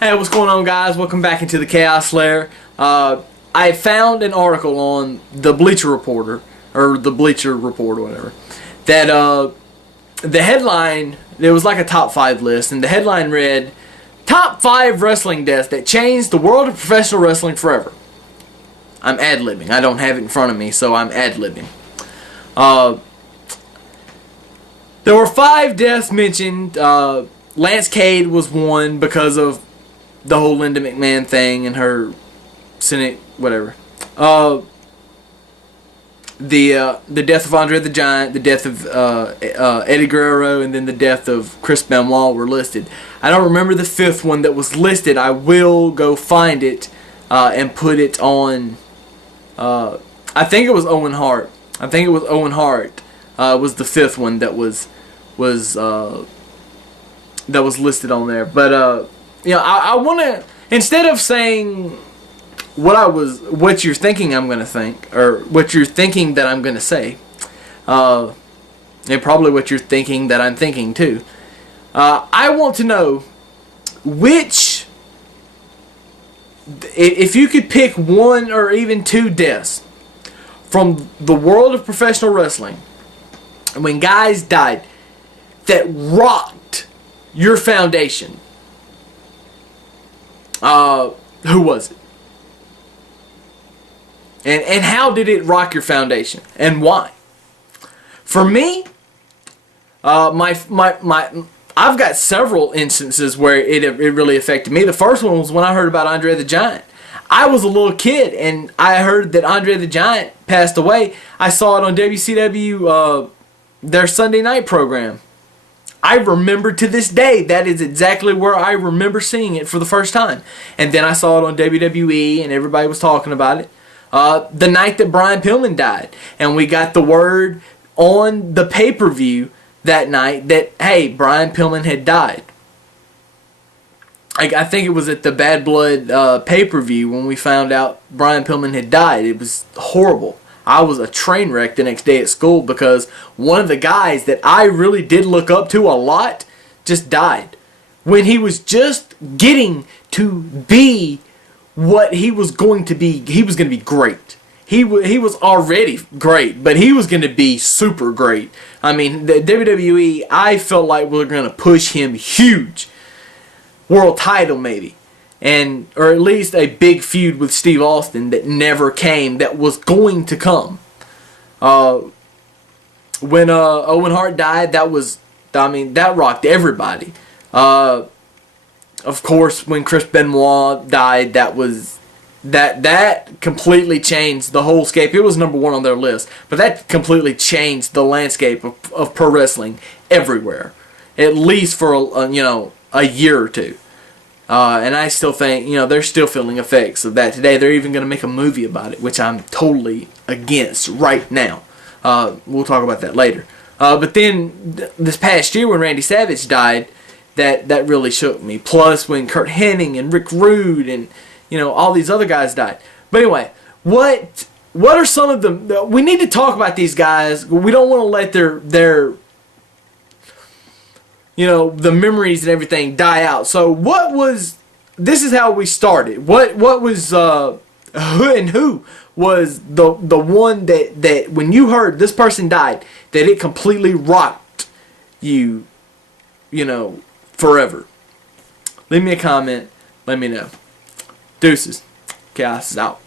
Hey, what's going on, guys? Welcome back into the Chaos Lair. I found an article on the Bleacher Reporter, or the Bleacher Report, or whatever, that the headline, it was like a top 5 list, and the headline read, Top 5 Wrestling Deaths That Changed the World of Professional Wrestling Forever. I'm ad-libbing. I don't have it in front of me, so I'm ad-libbing. There were 5 deaths mentioned. Lance Cade was one because of the whole Linda McMahon thing and her Senate, whatever. The death of Andre the Giant, the death of Eddie Guerrero, and then the death of Chris Benoit were listed. I don't remember the 5th one that was listed. I will go find it and put it on. I think it was Owen Hart. Was the 5th one that was listed on there. But I want to, instead of saying what you're thinking I'm going to think, or what you're thinking that I'm going to say, and probably what you're thinking that I'm thinking too, I want to know which, if you could pick 1 or even 2 deaths from the world of professional wrestling, when guys died, that rocked your foundation, who was it? And how did it rock your foundation? And why? For me, I've got several instances where it really affected me. The first one was when I heard about Andre the Giant. I was a little kid, and I heard that Andre the Giant passed away. I saw it on WCW, their Sunday night program. I remember to this day, that is exactly where I remember seeing it for the first time. And then I saw it on WWE, and everybody was talking about it. The night that Brian Pillman died, and we got the word on the pay-per-view that night that, hey, Brian Pillman had died. I think it was at the Bad Blood pay-per-view when we found out Brian Pillman had died. It was horrible. I was a train wreck the next day at school because one of the guys that I really did look up to a lot just died. When he was just getting to be what he was going to be, he was going to be great. He was already great, but he was going to be super great. I mean, the WWE, I felt like we were going to push him huge. World title maybe. Or at least a big feud with Steve Austin that never came, that was going to come. When Owen Hart died, that rocked everybody. Of course, when Chris Benoit died, that completely changed the whole scape. It was number 1 on their list, but that completely changed the landscape of pro wrestling everywhere, at least for a year or two. And I still think, they're still feeling effects of that today. They're even going to make a movie about it, which I'm totally against right now. We'll talk about that later. But then this past year when Randy Savage died, that really shook me. Plus when Kurt Hennig and Rick Rude and all these other guys died. But anyway, what are some of them? We need to talk about these guys. We don't want to let their the memories and everything die out. So this is how we started. What was who was the one that when you heard this person died, that it completely rocked you, forever? Leave me a comment. Let me know. Deuces. Chaos is out.